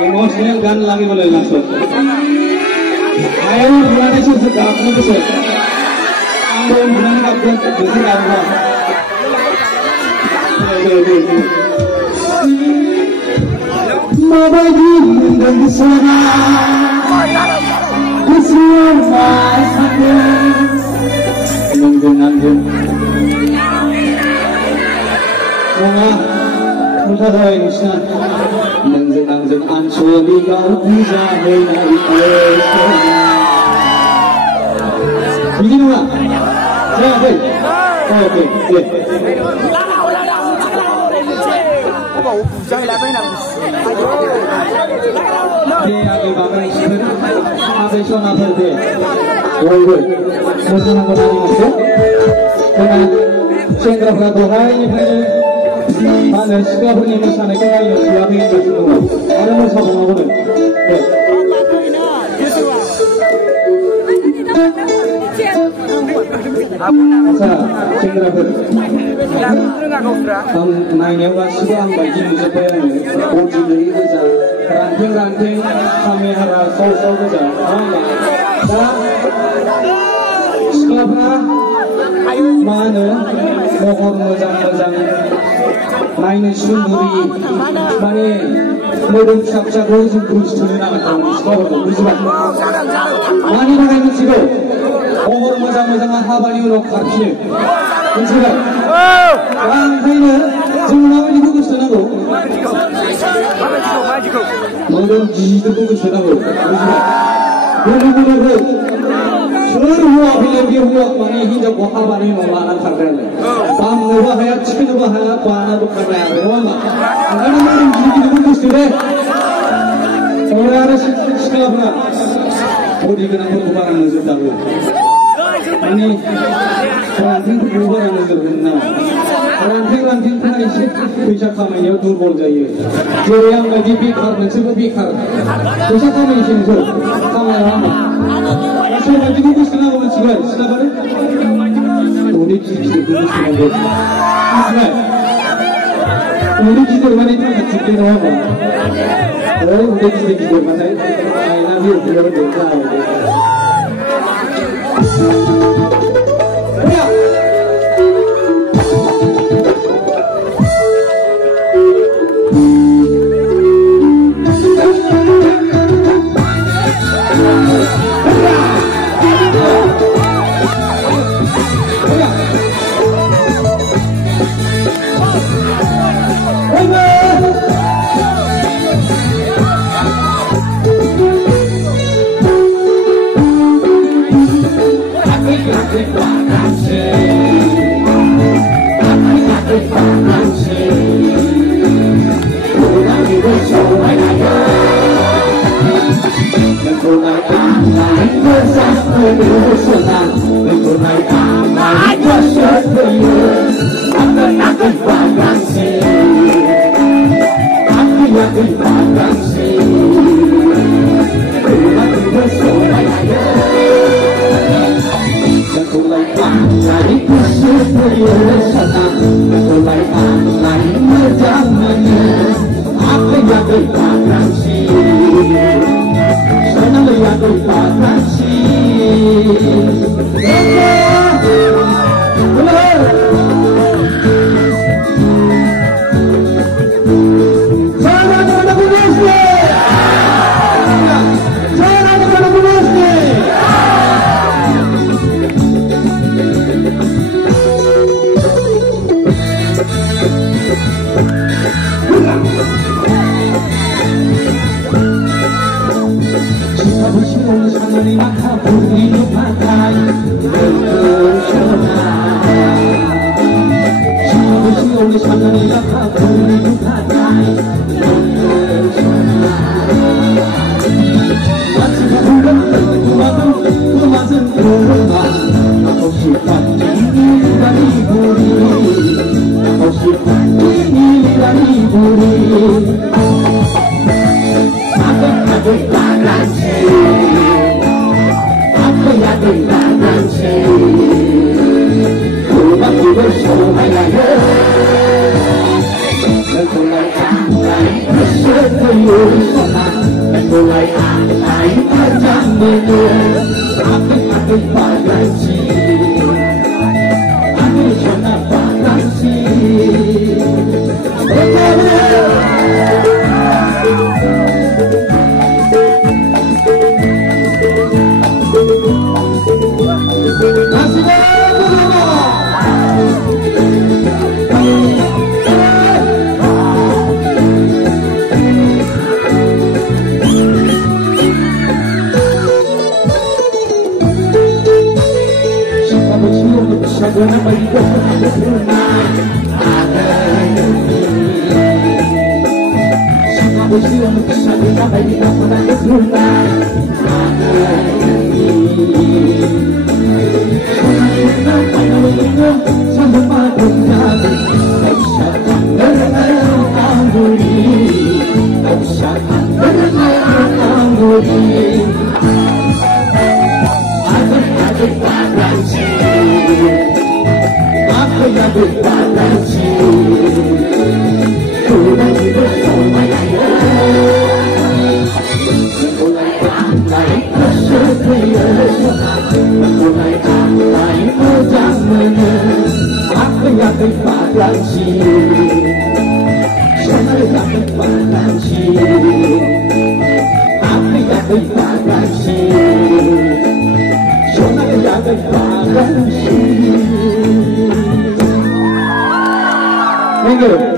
इमोशनल गान लगे बोले लास्ट आयो बुलाने से उसका अपने को से आंदो बुलाने का अपने दूसरी आऊँगा मामा जी मुंडन सोना किसी और माय सके नंगे मामा मुझे तो इश्ना नंगे आंसुली गाँव पूजा है ini nggak? Saya oke. Asa, cengkraber. Naiknya wasilah ang bagi musibah ini. Uji dari itu, ranting kami harus sol saja. Sekarang mana mohon mojang naiknya sunduri, mana modern sabca goes terus nama kami sekolah musibah. Mana naik musibah? Orang macam habari orang karpet, macam orang kaya, semua ini bukan senago. Orang jitu bukan senago, bukan. Semua film mana hingga habari orang karpet. Bang nuba hayat, cikin nuba hayat, pana bukan hayat, orang jitu bukan senago. Orang ada sekolah mana? Budi kenapa bukan nazar tahu? Ini ranting berubah nazar benar. Ranting pun isi bisa kami ya durbol jaya. Jadi yang lagi bikar, mencoba bikar. Bisa kami isi itu, kami lama. Masih lagi buku sekolah mencoba, sekolah mana? Budi cici buku sekolah. Sekolah. Budi cici mana itu cici apa? Oh, budi cici mana? Ayah dia biar berkah. Thank you.